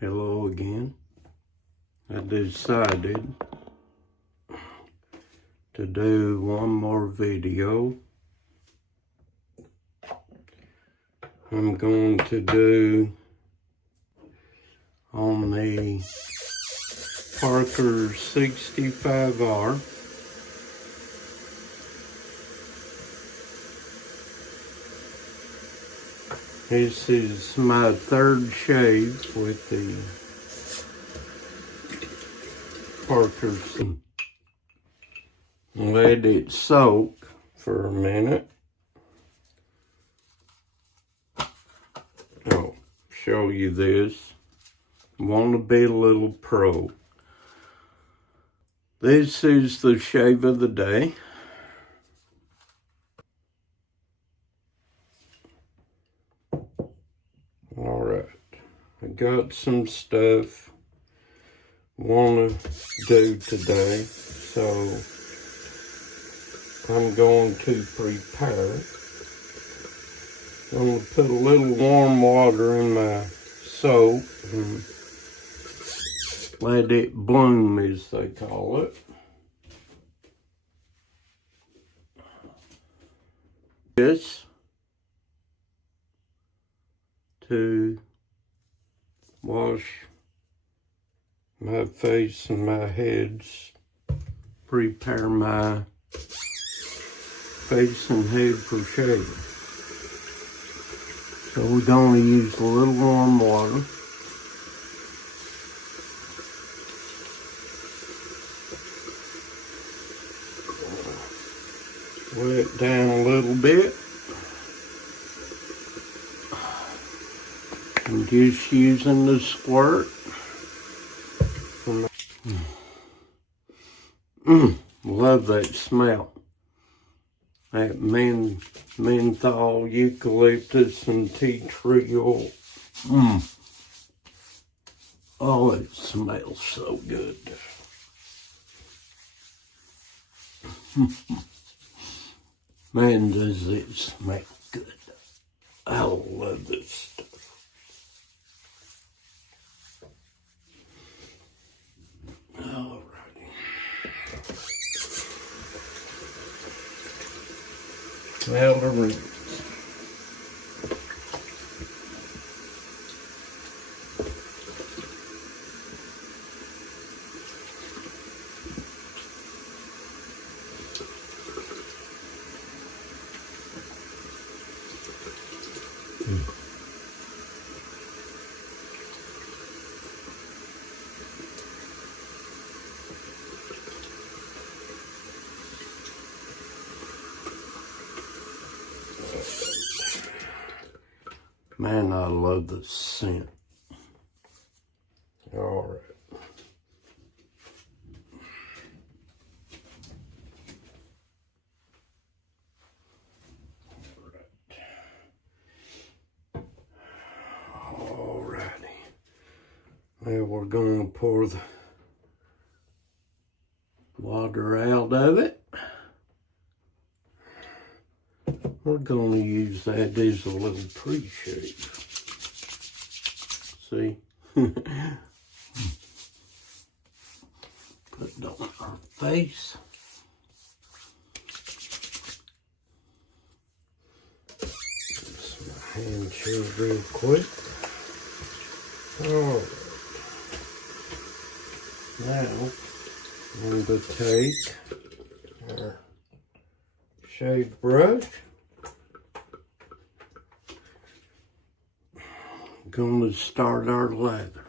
Hello again. I decided to do one more video. I'm going to do on the Parker 65R. This is my third shave with the Parker. Let it soak for a minute. I'll show you this. Want to be a little pro. This is the shave of the day. Alright, I got some stuff I want to do today, so I'm going to prepare. I'm going to put a little warm water in my soap and let it bloom, as they call it. This to wash my face and my heads, prepare my face and head for shaving. So we're going to use a little warm water. Wet it down a little bit. I'm just using the squirt. Love that smell. That menthol, eucalyptus, and tea tree oil. Oh, it smells so good. Man, does it smell good. I love this stuff. Alrighty. Now the roots. Man, I love the scent. All right. All righty. Now we're going to pour the water out of it. We're going to use that as a little pre-shave. See? Put it on our face. Rinse my hand shield real quick. Alright. Now, I'm going to take our shave brush. Going to start our lather.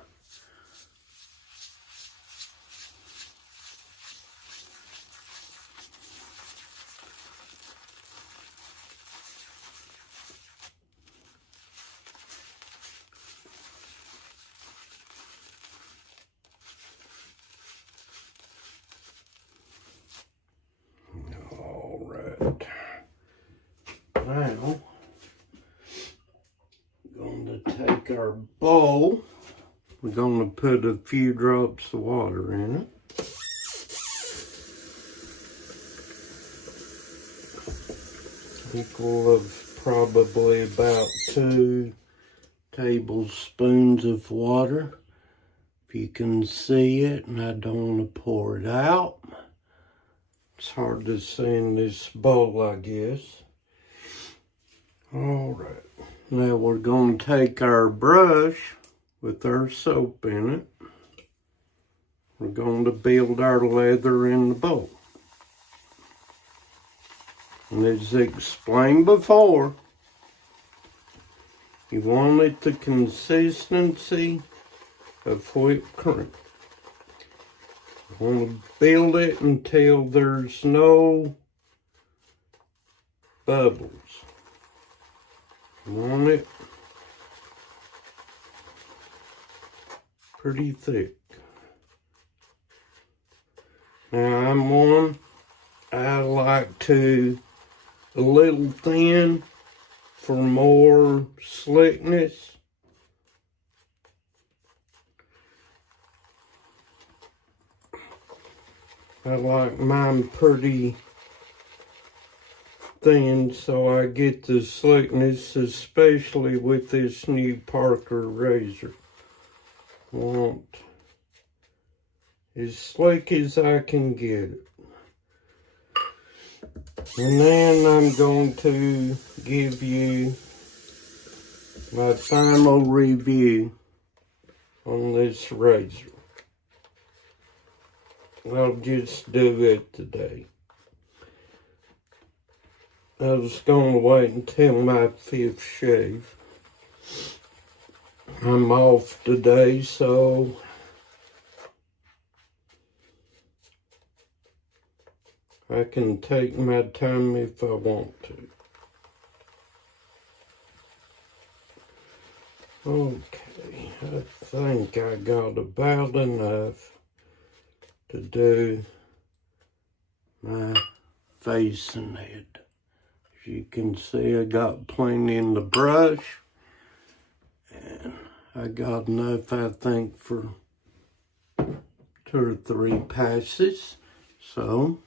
All right. Now, take our bowl. We're going to put a few drops of water in it. Equal of probably about 2 tablespoons of water. you can see it, and I don't want to pour it out. It's hard to see in this bowl, I guess. All right. Now we're going to take our brush with our soap in it. We're going to build our leather in the bowl. And as explained before, you want it the consistency of whipped cream. You want to build it until there's no bubbles. You want it pretty thick. Now I like to a little thin for more slickness. I like mine pretty thin so I get the slickness, especially with this new Parker razor. Want as slick as I can get it. And then I'm going to give you my final review on this razor. I'll just do it today. I was going to wait until my 5th shave. I'm off today, so I can take my time if I want to. Okay, I think I got about enough to do my face and head. As you can see, I got plenty in the brush, and I got enough, I think, for 2 or 3 passes. So,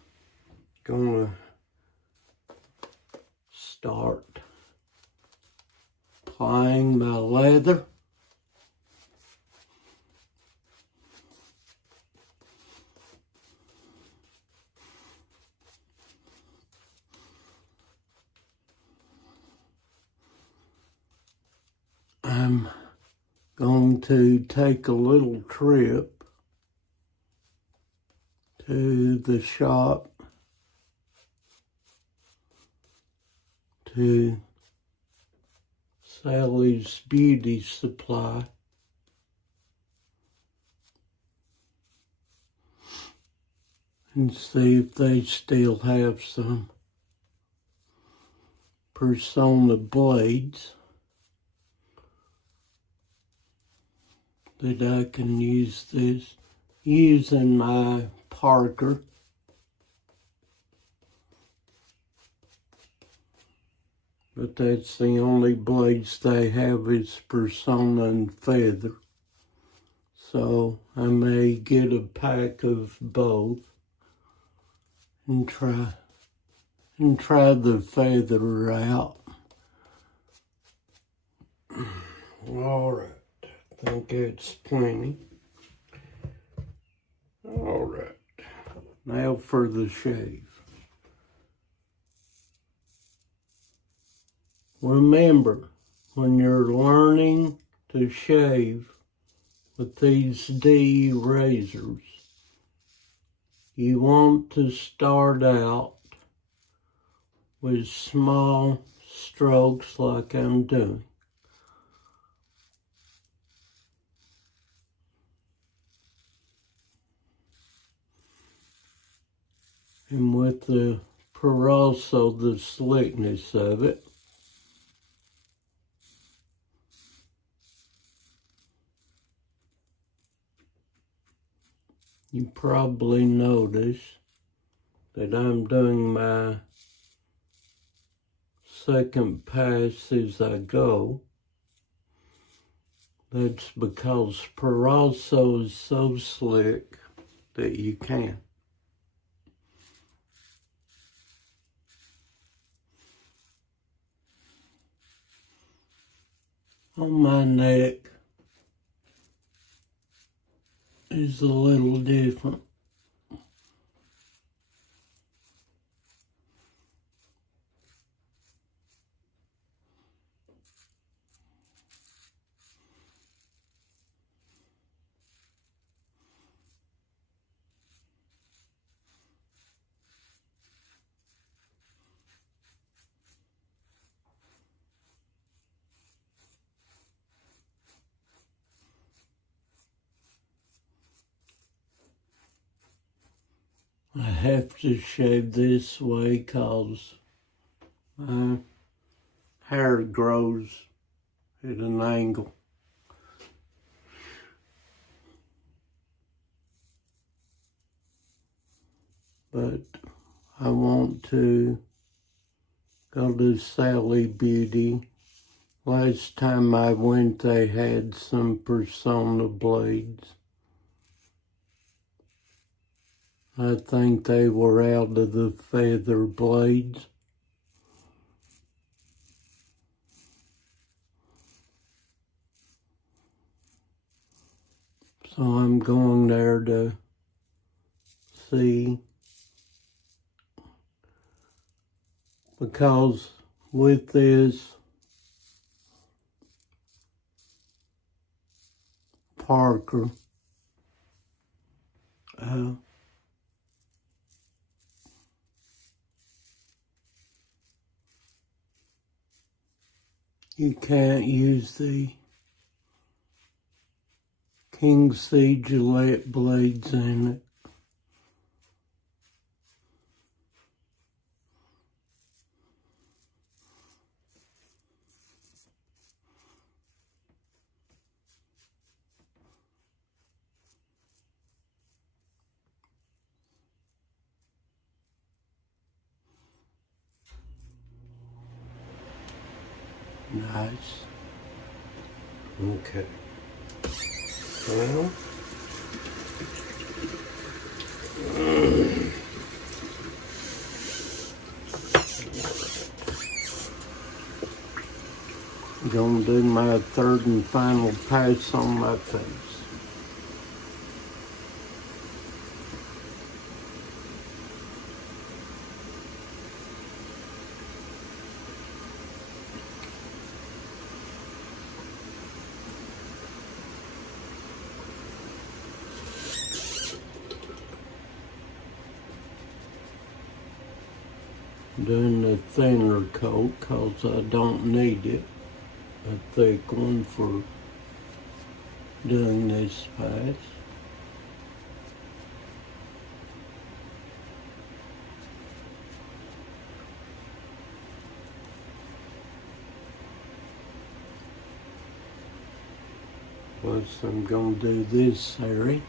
gonna start applying my leather. I'm going to take a little trip to the shop to Sally's Beauty Supply. And see if they still have some Persona blades that I can use using my Parker. But that's the only blades they have is Persona and Feather. So I may get a pack of both and try the Feather out. All right. I think it's plenty. All right, now for the shave. Remember, when you're learning to shave with these DE razors, you want to start out with small strokes like I'm doing. And with the Proraso, the slickness of it, you probably notice that I'm doing my second pass as I go. That's because Proraso is so slick that you can. On my neck, is a little different. I have to shave this way because my hair grows at an angle. But I want to go to Sally Beauty. Last time I went, they had some Persona blades. I think they were out of the feather blades. So I'm going there to see, because with this Parker, you can't use the King C Gillette blades in it. Nice. Okay. Well, I'm gonna do my third and final pass on my face. Doing a thinner coat because I don't need it, a thick one for doing this pass. Plus I'm going to do this area.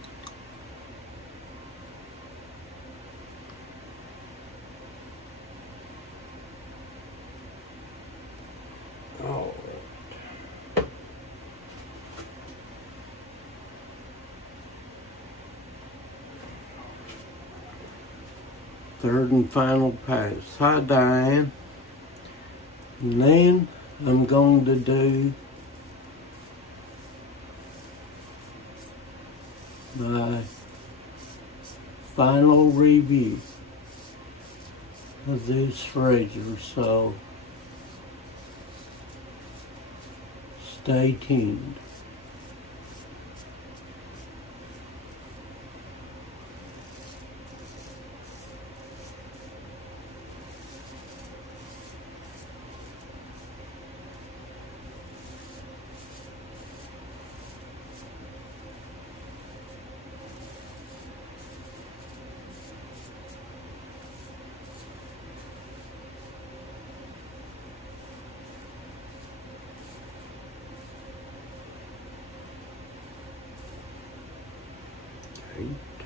Third and final pass. Hi, Diane. And then I'm going to do my final review of this razor, so stay tuned.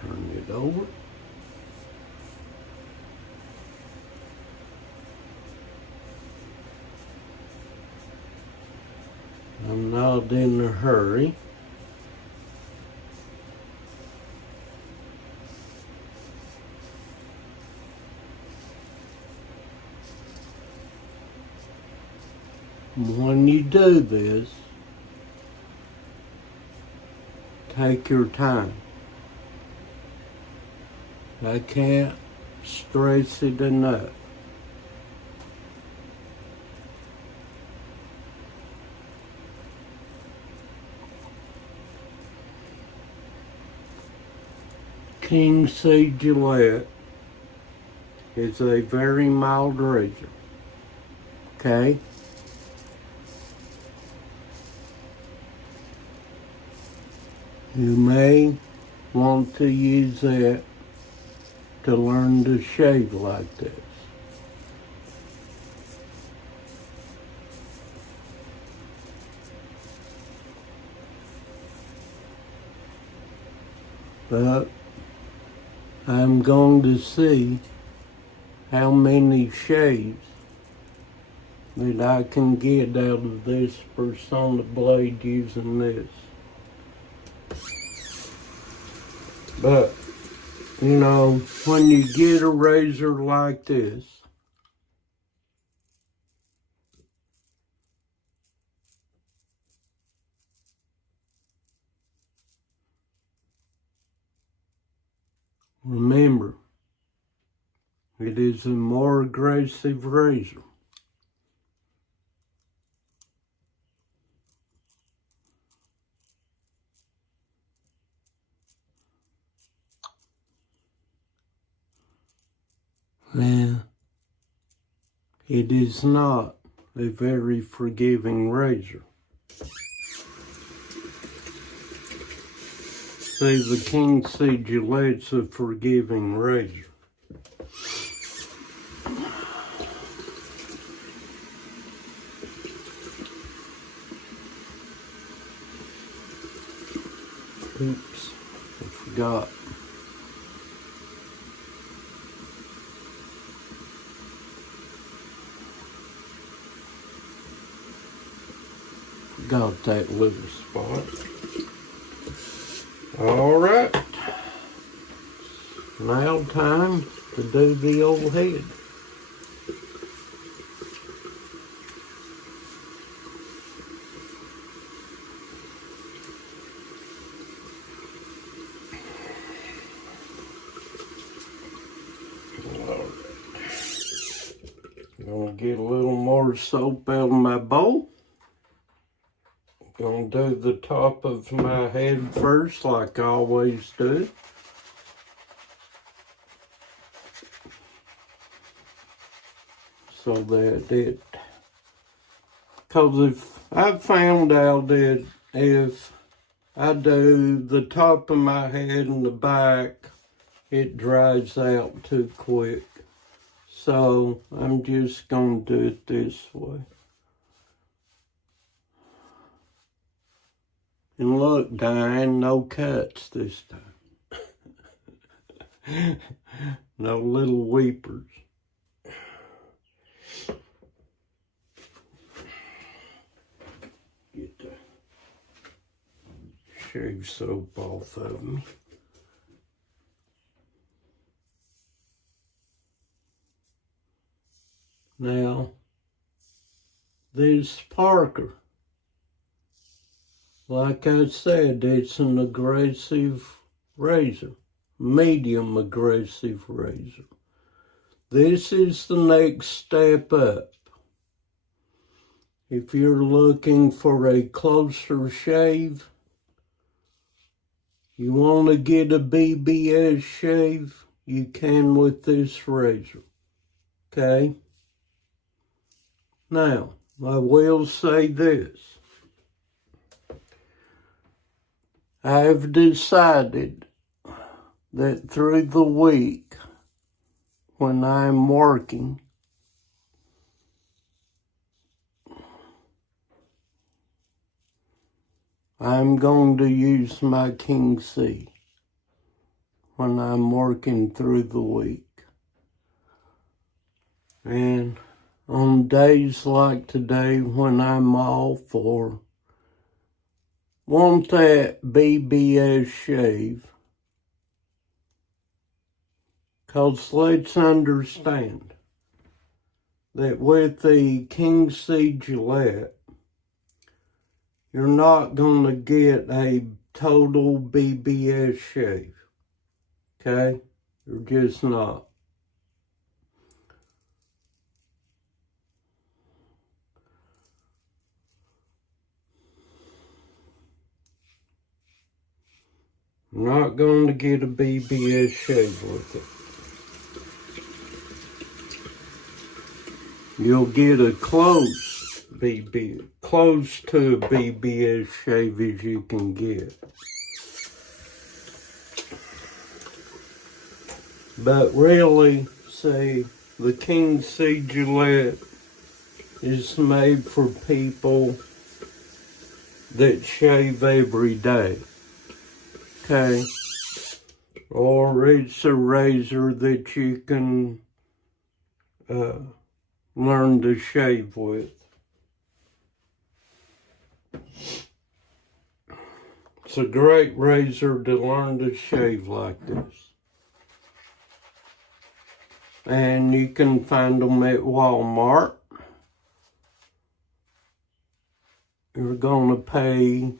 Turn it over. I'm not in a hurry. When you do this, take your time. I can't stress it enough. King C Gillette is a very mild razor. Okay? You may want to use that to learn to shave like this. But I'm going to see how many shaves that I can get out of this Persona blade using this. But, you know, when you get a razor like this, remember, it is a more aggressive razor. Now, it is not a very forgiving razor. See, the King C Gillette's a forgiving razor. Oops, I forgot. Got that little spot. All right. Now time to do the old head. I'm gonna get a little more soap out of my bowl. Gonna do the top of my head first, like I always do. So that it, because if I found out that if I do the top of my head and the back, it dries out too quick. So I'm just gonna do it this way. And look, Diane, no cuts this time. No little weepers. Get the shave soap off of me. Now, this Parker, like I said, it's an aggressive razor, medium aggressive razor. This is the next step up. If you're looking for a closer shave, you want to get a BBS shave, you can with this razor, okay? Now, I will say this. I've decided that through the week, when I'm working, I'm going to use my King C when I'm working through the week. And on days like today when I'm off or want that BBS shave, because let's understand that with the King C Gillette, you're not going to get a total BBS shave, okay? They're just not. I'm not going to get a BBS shave with it. You'll get a close to a BBS shave as you can get. But really, see, the King C Gillette is made for people that shave every day. Okay, or it's a razor that you can learn to shave with. It's a great razor to learn to shave like this. And you can find them at Walmart. You're going to pay,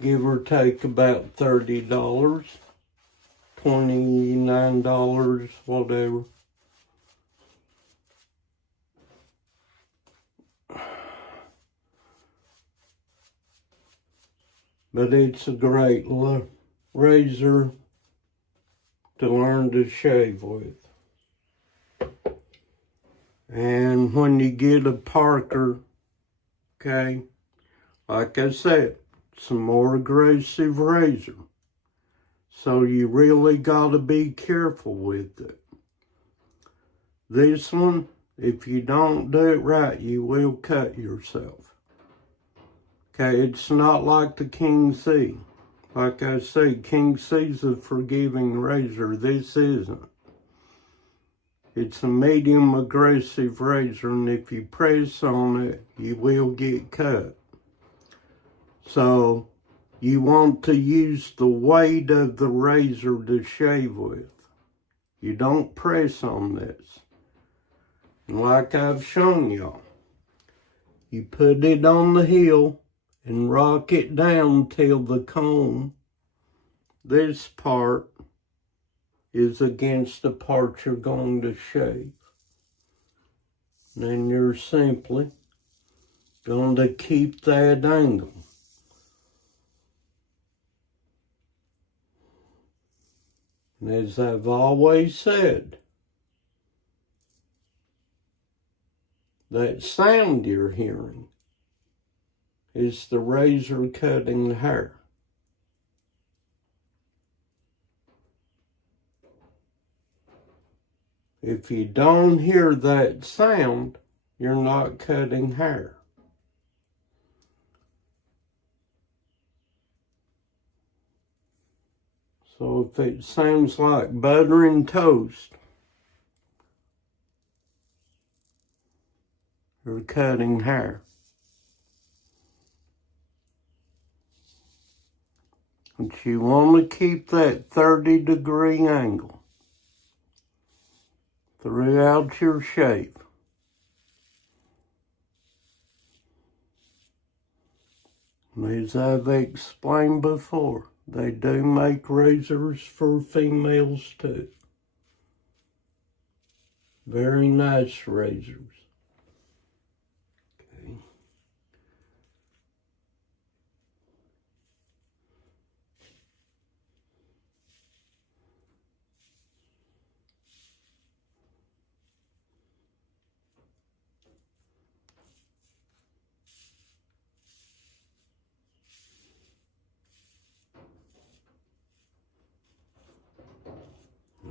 give or take, about $30, $29, whatever. But it's a great razor to learn to shave with. And when you get a Parker, okay, like I said, it's a more aggressive razor. So you really got to be careful with it. This one, if you don't do it right, you will cut yourself. Okay, it's not like the King C. Like I say, King C's a forgiving razor. This isn't. It's a medium aggressive razor, and if you press on it, you will get cut. So you want to use the weight of the razor to shave with. You don't press on this. And like I've shown y'all, you put it on the heel and rock it down till the comb, this part, is against the part you're going to shave. Then you're simply going to keep that angle. And as I've always said, that sound you're hearing is the razor cutting the hair. If you don't hear that sound, you're not cutting hair. So if it sounds like butter and toast, you're cutting hair. But you want to keep that 30-degree angle throughout your shave. And as I've explained before, they do make razors for females too. Very nice razors. Okay.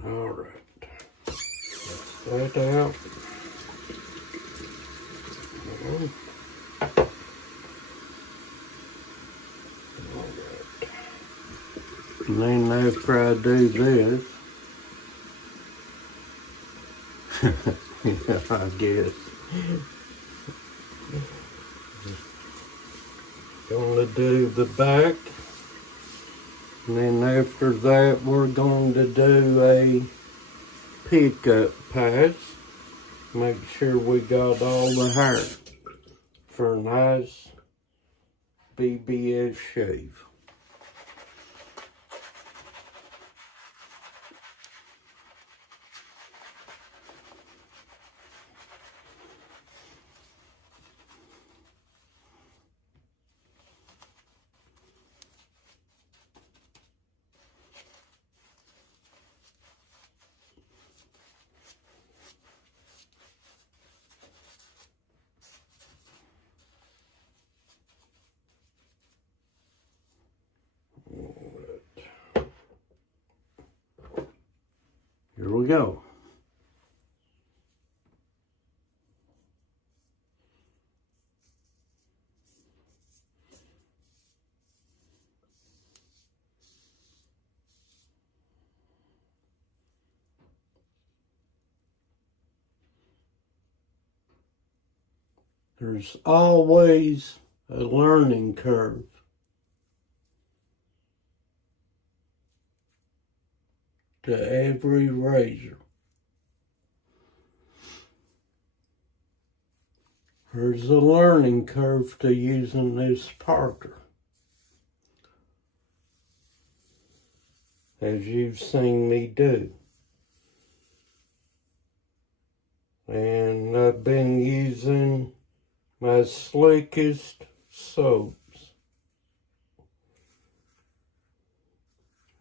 All right, that's that out. All right. And then after I do this, yeah, I guess, gonna do the back. And then after that, we're going to do a pickup pass. Make sure we got all the hair for a nice BBS shave. go. There's always a learning curve to every razor. There's a learning curve to using this Parker, as you've seen me do. And I've been using my slickest soaps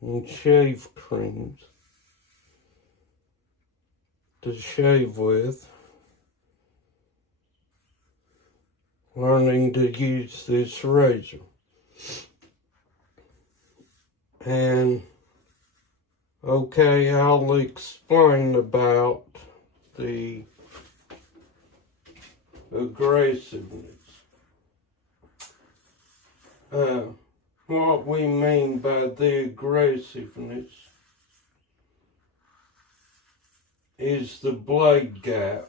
and shave creams to shave with, learning to use this razor. And okay, I'll explain about the aggressiveness. What we mean by the aggressiveness is the blade gap.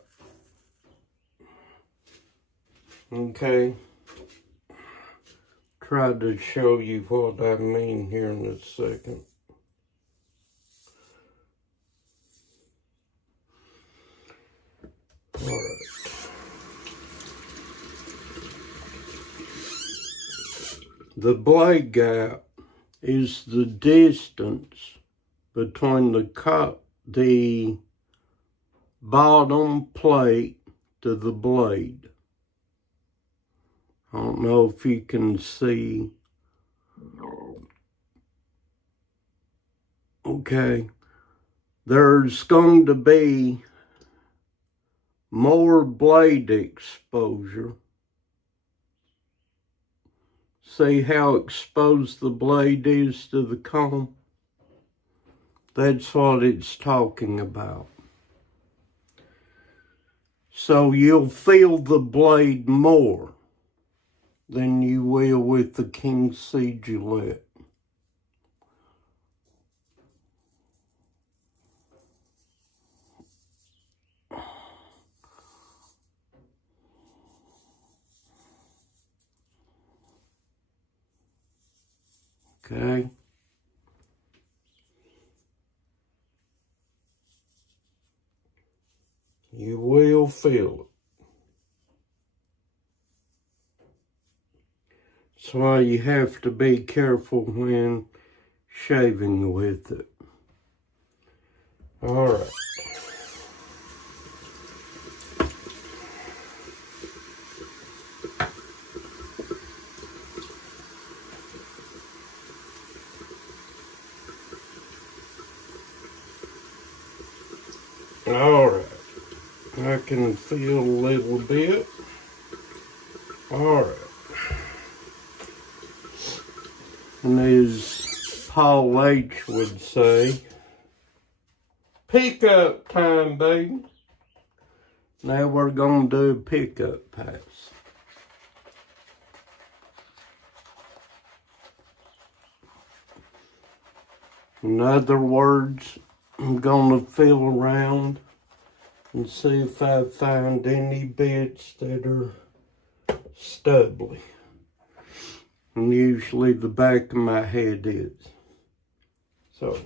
Okay, try to show you what I mean here in a second. All right. The blade gap is the distance between the bottom plate to the blade. I don't know if you can see. Okay. There's going to be more blade exposure. See how exposed the blade is to the comb? That's what it's talking about. So you'll feel the blade more than you will with the King C Gillette. Okay. You will feel it. That's why you have to be careful when shaving with it. All right. All right. I can feel a little bit. All right. And as Paul H. would say, pickup time, baby. Now we're going to do a pickup pass. In other words, I'm going to feel around and see if I find any bits that are stubbly. And usually the back of my head is. So.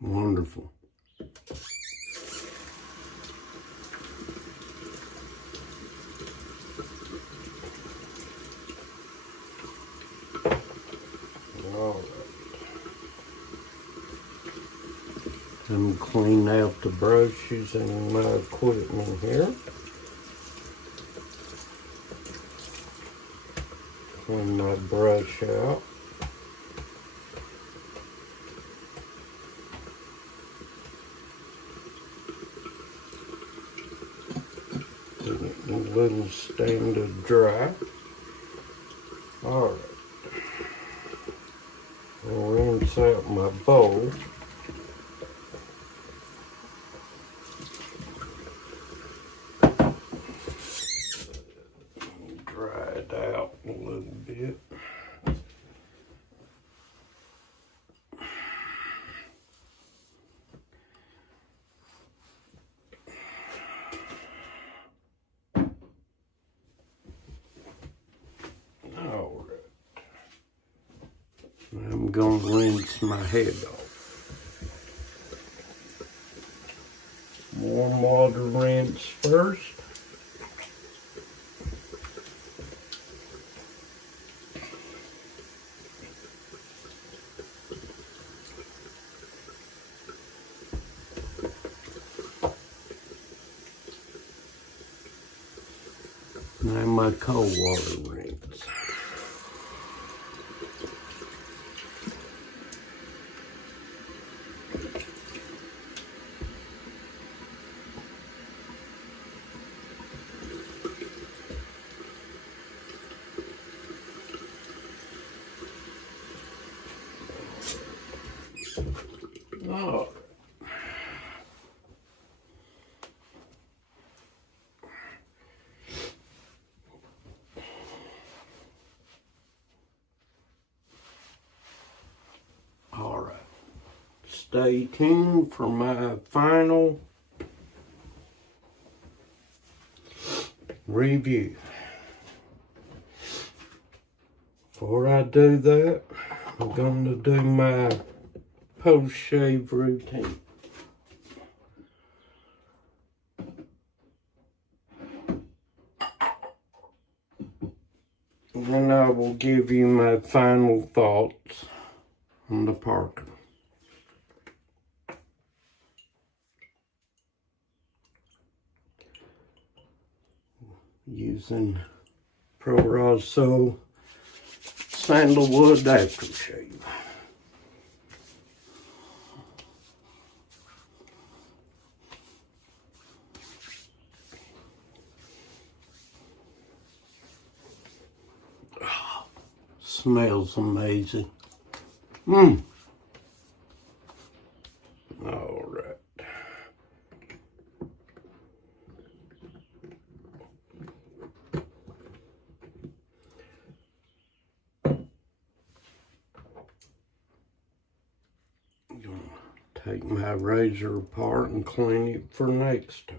Wonderful. All right. I'm clean out the brushes and my equipment here. Clean my brush out. Put it in a little stand to dry. All right. I'll rinse out my bowl. Dry it out a little bit. All right. I'm going to rinse my head off. Warm water rinse first. Now my cold water rinse. Oh. All right. Stay tuned for my final review. Before I do that, I'm going to do my post-shave routine. And then I will give you my final thoughts on the Parker. Using Proraso Sandalwood aftershave. Smells amazing. All right. I'm gonna take my razor apart and clean it for next time.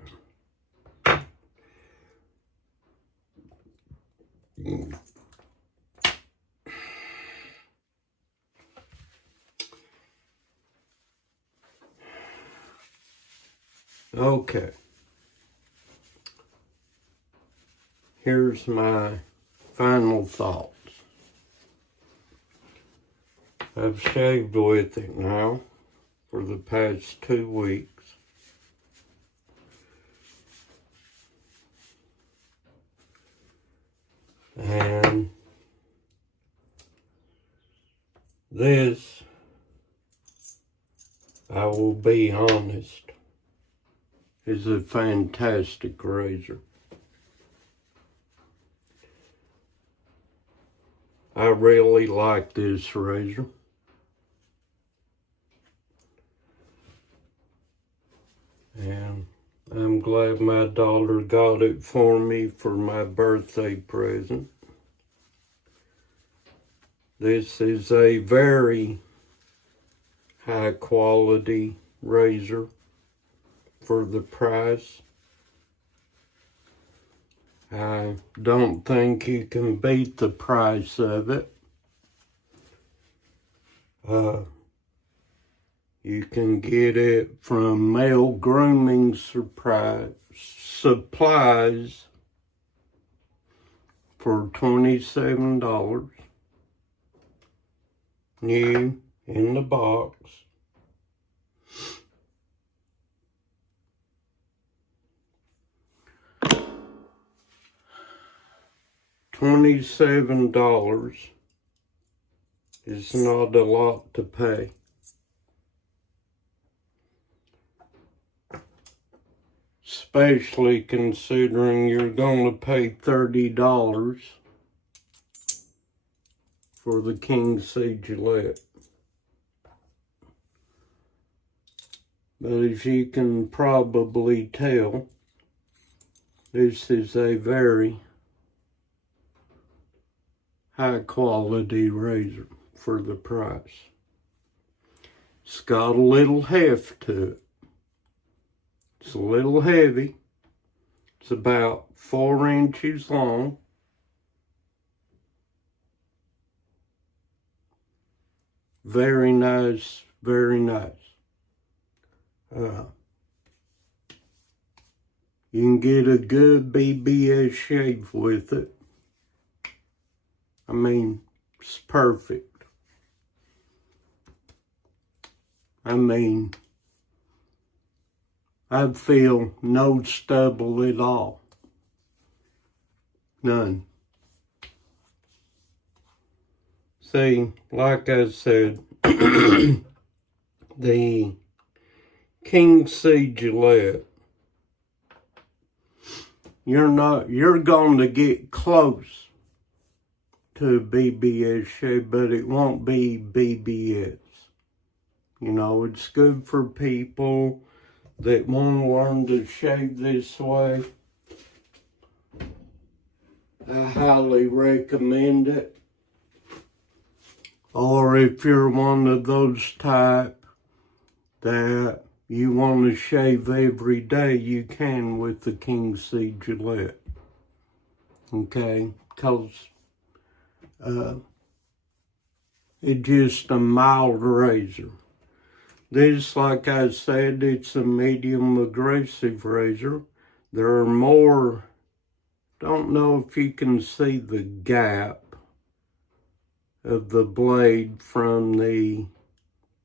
Okay, here's my final thoughts. I've shaved with it now for the past 2 weeks. And this, I will be honest, is a fantastic razor. I really like this razor. And I'm glad my daughter got it for me for my birthday present. This is a very high quality razor for the price. I don't think you can beat the price of it. You can get it from male grooming supplies for $27, new in the box. $27 is not a lot to pay. Especially considering you're going to pay $30 for the King C Gillette. But as you can probably tell, this is a very high quality razor for the price. It's got a little heft to it. It's a little heavy. It's about 4 inches long. Very nice, very nice. You can get a good BBS shave with it. I mean, it's perfect. I mean, I feel no stubble at all. None. See, like I said, the King C Gillette, you're going to get close to a BBS shave, but it won't be BBS. You know, it's good for people that want to learn to shave this way. I highly recommend it. Or if you're one of those type that you want to shave every day, you can with the King C Gillette. Okay? Because it's just a mild razor. This, like I said, it's a medium aggressive razor. There are more, don't know if you can see the gap of the blade from the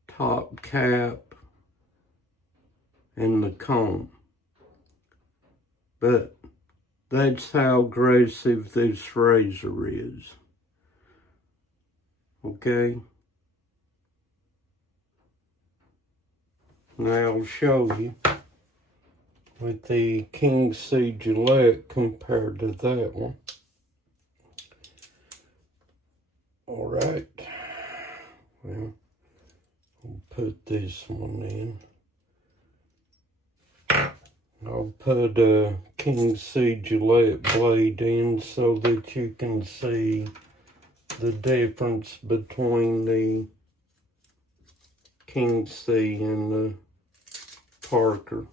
top cap and the comb. But that's how aggressive this razor is. Okay? Now I'll show you with the King C Gillette compared to that one. Alright, well, I'll put this one in. I'll put a King C Gillette blade in so that you can see the difference between the King C and the Parker.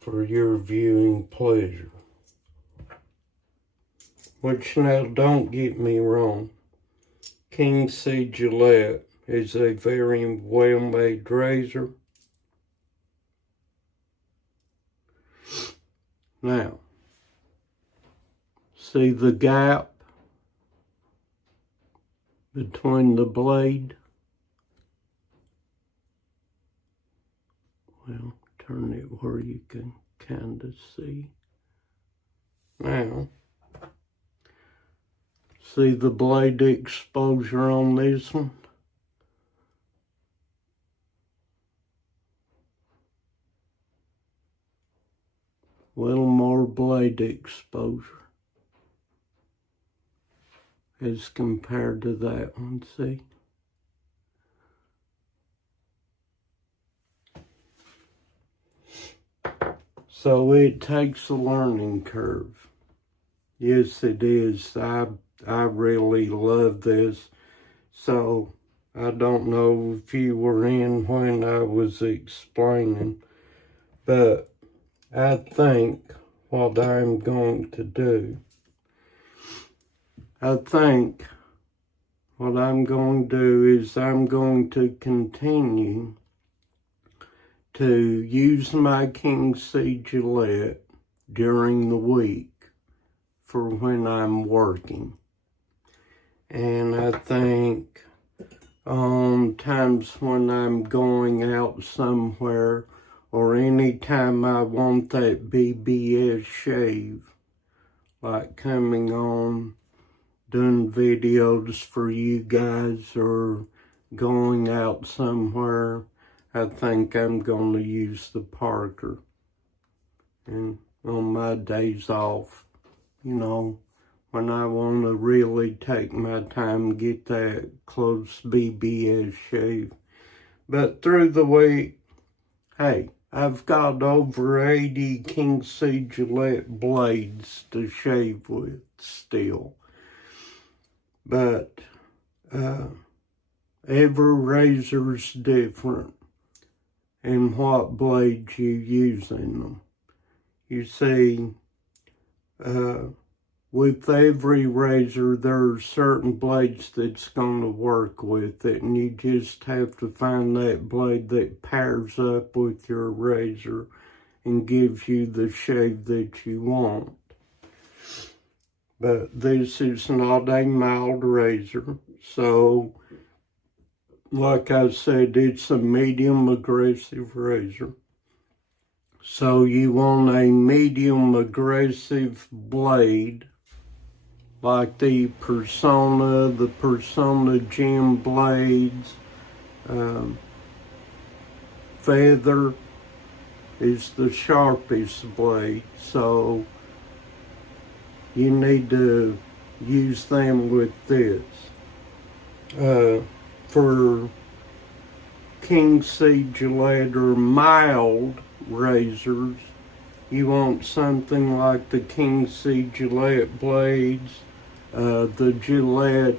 For your viewing pleasure. Which, now, don't get me wrong, King C Gillette is a very well-made razor. Now, see the gap between the blade? Well, turn it where you can kind of see. Now, see the blade exposure on this one? A little more blade exposure as compared to that one, see? So it takes a learning curve. Yes, it is. I really love this. So I don't know if you were in when I was explaining, but I think what I'm going to do I think what I'm going to do is I'm going to continue to use my King C Gillette during the week for when I'm working. And I think on times when I'm going out somewhere or anytime I want that BBS shave, like coming on, doing videos for you guys or going out somewhere, I think I'm going to use the Parker. And on my days off, you know, when I want to really take my time, get that close BBS shave. But through the week, hey, I've got over 80 King C Gillette blades to shave with still. But every razor's different in what blades you use in them. You see, with every razor, there are certain blades that's going to work with it, and you just have to find that blade that pairs up with your razor and gives you the shave that you want. But this is not a mild razor, so like I said, it's a medium aggressive razor. So you want a medium aggressive blade like the Persona Gem blades. Feather is the sharpest blade, so you need to use them with this. For King C Gillette or mild razors, you want something like the King C Gillette blades, the Gillette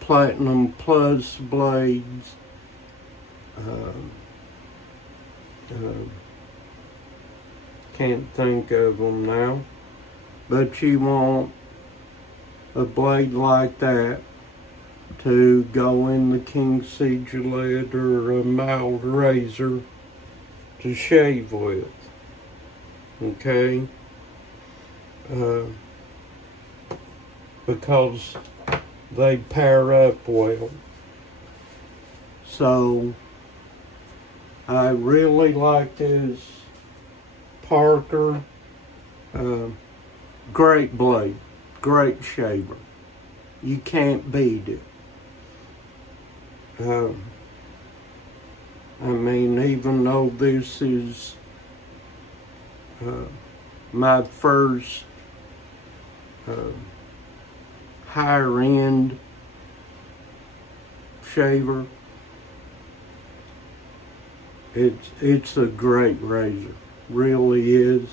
Platinum Plus blades, can't think of them now, but you want a blade like that to go in the King C Gillette or a mild razor to shave with, okay? Because they pair up well. So I really like this Parker. Great blade, great shaver. You can't beat it. I mean, even though this is my first higher end shaver, it's a great razor, really is.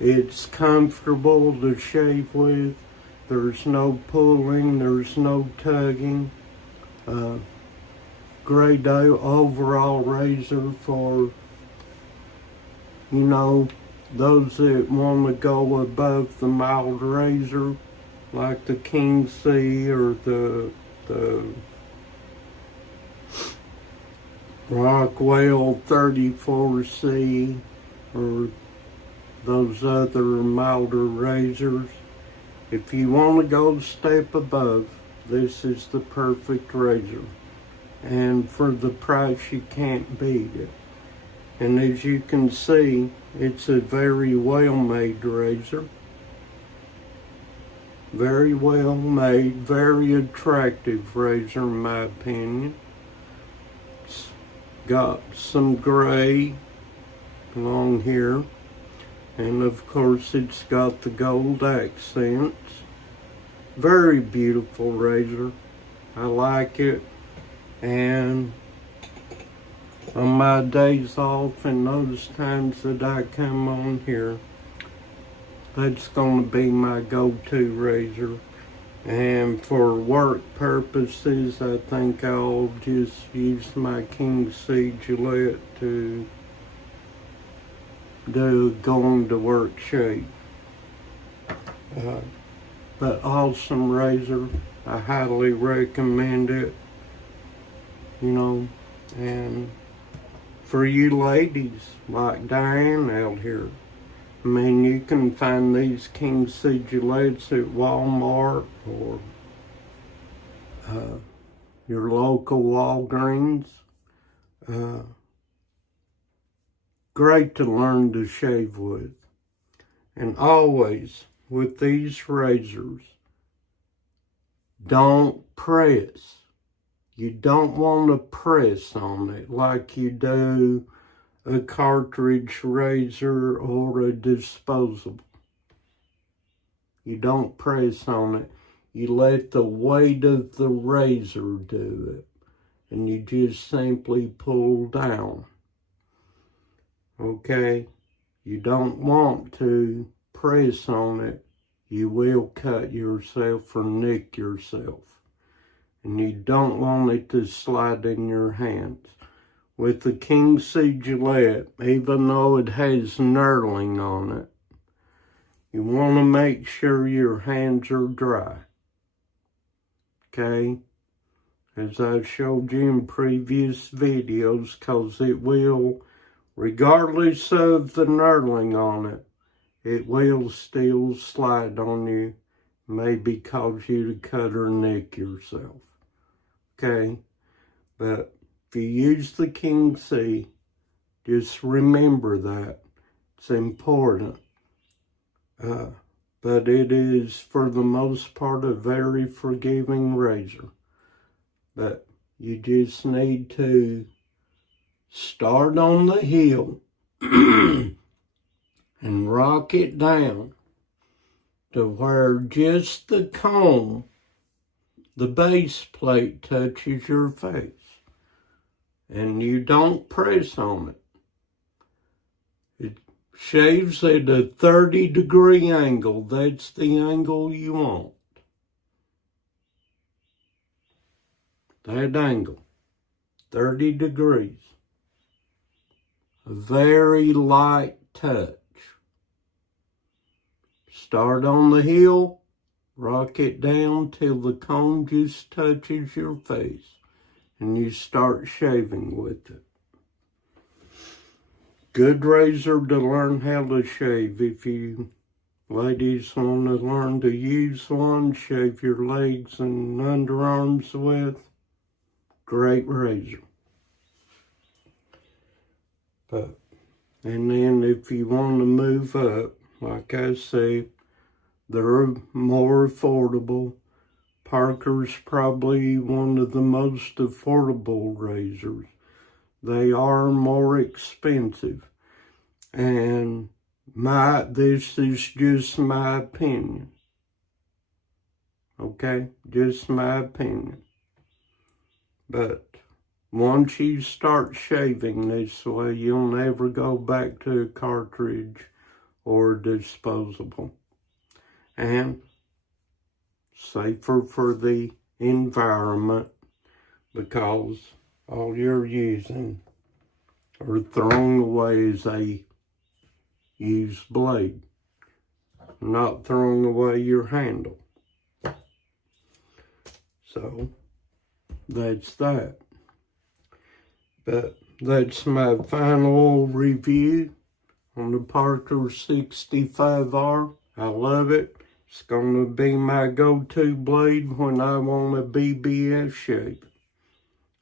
It's comfortable to shave with. There's no pulling, there's no tugging. Great overall razor for, you know, those that want to go above the mild razor, like the King C or the Rockwell 34C or those other milder razors. If you want to go a step above, this is the perfect razor. And for the price, you can't beat it. And as you can see, it's a very well-made razor. Very well-made, very attractive razor in my opinion. It's got some gray along here. And of course, it's got the gold accents. Very beautiful razor. I like it. And on my days off and those times that I come on here, that's going to be my go-to razor. And for work purposes, I think I'll just use my King C Gillette to do going to work shave. but awesome razor. I highly recommend it, you know. And for you ladies like Diane out here, I mean, you can find these King C Gillettes at Walmart or your local Walgreens. Great to learn to shave with. And always, with these razors, don't press. You don't want to press on it like you do a cartridge razor or a disposable. You don't press on it. You let the weight of the razor do it. And you just simply pull down. Okay? You don't want to press on it. You will cut yourself or nick yourself. And you don't want it to slide in your hands. With the King C Gillette, even though it has knurling on it, you want to make sure your hands are dry. Okay? As I showed you in previous videos, because it will, regardless of the knurling on it, it will still slide on you, maybe cause you to cut or nick yourself. Okay? But if you use the King C, just remember that. It's important. But it is, for the most part, a very forgiving razor. But you just need to start on the heel and rock it down to where just the comb, the base plate, touches your face. And you don't press on it. It shaves at a 30-degree angle. That's the angle you want. That angle, 30 degrees. A very light touch. Start on the heel, rock it down till the comb just touches your face, and you start shaving with it. Good razor to learn how to shave. If you ladies want to learn to use one, shave your legs and underarms with, great razor. And then if you want to move up, like I say, they're more affordable. Parker's probably one of the most affordable razors. They are more expensive. And this is just my opinion. Okay? Just my opinion. But once you start shaving this way, you'll never go back to a cartridge or a disposable. And safer for the environment, because all you're using or throwing away is a used blade, not throwing away your handle. So that's that. But that's my final review on the Parker 65R. I love it. It's going to be my go-to blade when I want a BBS shave.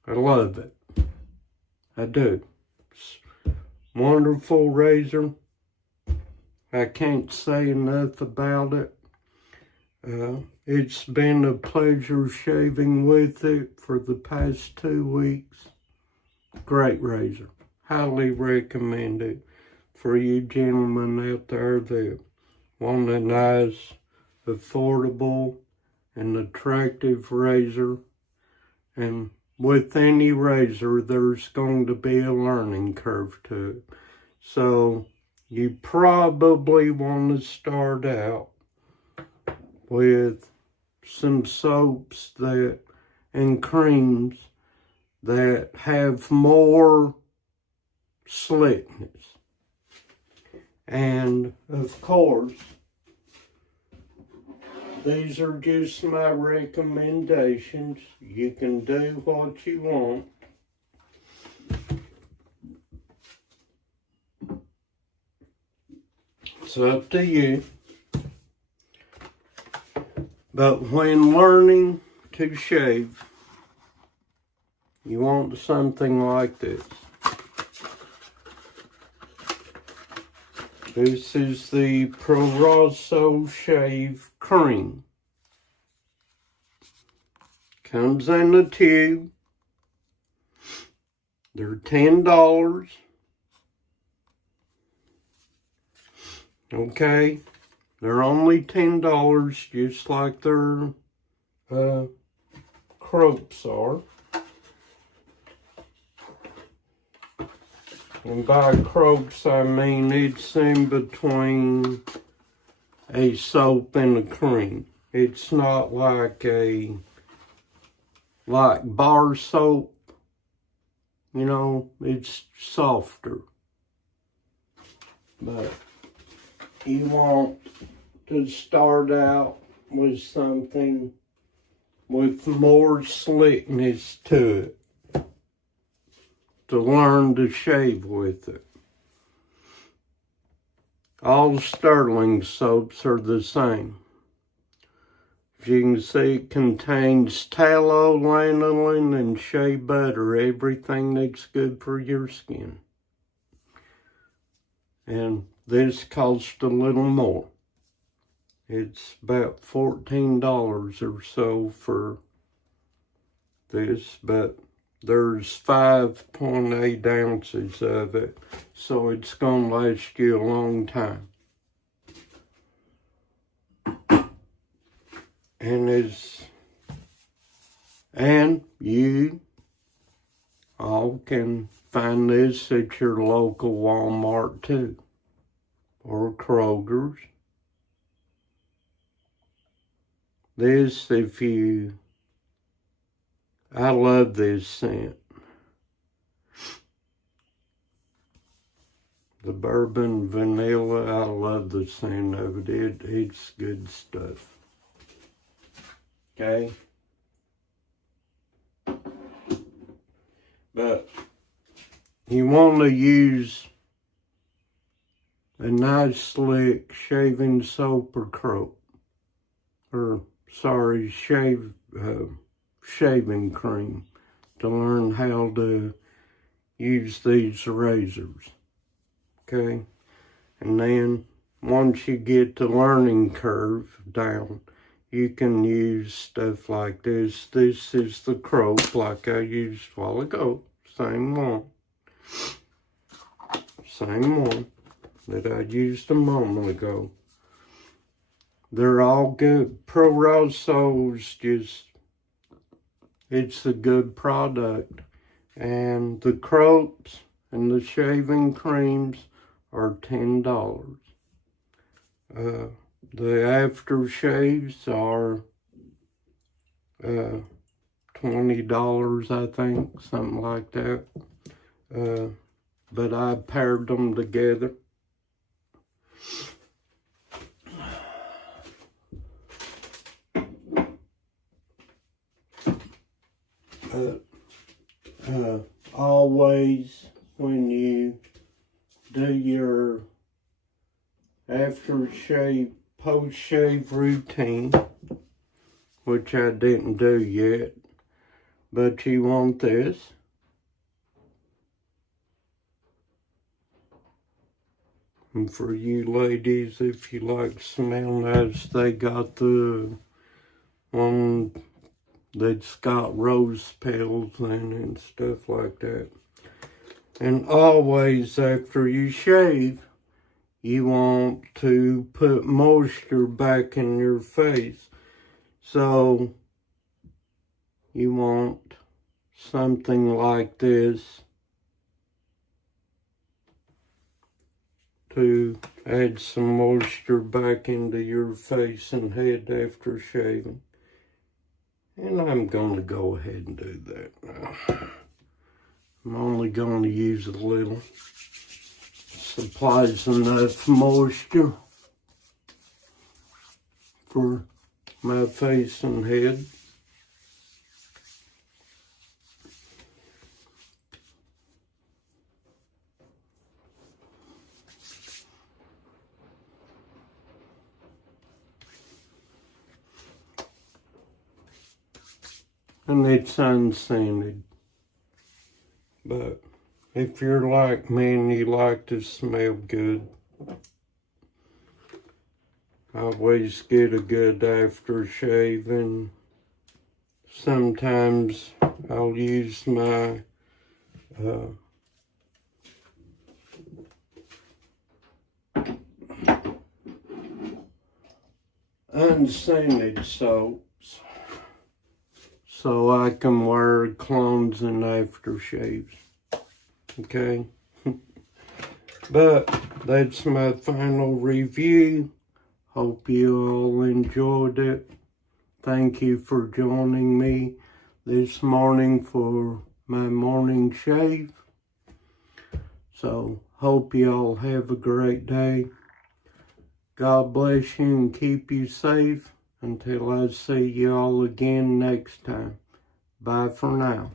I love it. I do. It's a wonderful razor. I can't say enough about it. It's been a pleasure shaving with it for the past 2 weeks. Great razor. Highly recommend it for you gentlemen out there that want a nice, affordable, and attractive razor. And with any razor, there's going to be a learning curve to it. So you probably want to start out with some soaps and creams that have more slickness. And of course, these are just my recommendations. You can do what you want. It's up to you. But when learning to shave, you want something like this. This is the Proraso Shave Cream. Comes in a tube. They're $10. Okay, they're only $10, just like their croaks are. And by croaks, I mean it's in between a soap and a cream. It's not like bar soap, you know, it's softer. But you want to start out with something with more slickness to it, to learn to shave with it. All sterling soaps are the same. As you can see, it contains tallow, lanolin, and shea butter, everything that's good for your skin. And this costs a little more. It's about $14 or so for this, but there's 5.8 ounces of it, so it's going to last you a long time. And you all can find this at your local Walmart too, or Kroger's. This, I love this scent. The bourbon vanilla, I love the scent of it. It's good stuff. Okay? But you want to use a nice slick shaving soap or croak. Shaving cream to learn how to use these razors. Okay? And then once you get the learning curve down, you can use stuff like this. This is the croak like I used a while ago. Same one. Same one that I used a moment ago. They're all good. Proraso's it's a good product. And the croaks and the shaving creams are $10. The aftershaves are $20, I think, something like that. But I paired them together. Always when you do your aftershave, post-shave routine, which I didn't do yet, but you want this. And for you ladies, if you like smell nice, they got the one that's got rose petals in it and stuff like that. And always after you shave, you want to put moisture back in your face. So you want something like this to add some moisture back into your face and head after shaving. And I'm going to go ahead and do that now. I'm only going to use a little. Supplies enough moisture for my face and head. And it's unscented. But if you're like me and you like to smell good, I always get a good aftershave, and sometimes I'll use my unscented soaps so I can wear clones and aftershaves. Okay? But that's my final review. Hope you all enjoyed it. Thank you for joining me this morning for my morning shave. So, hope you all have a great day. God bless you and keep you safe until I see you all again next time. Bye for now.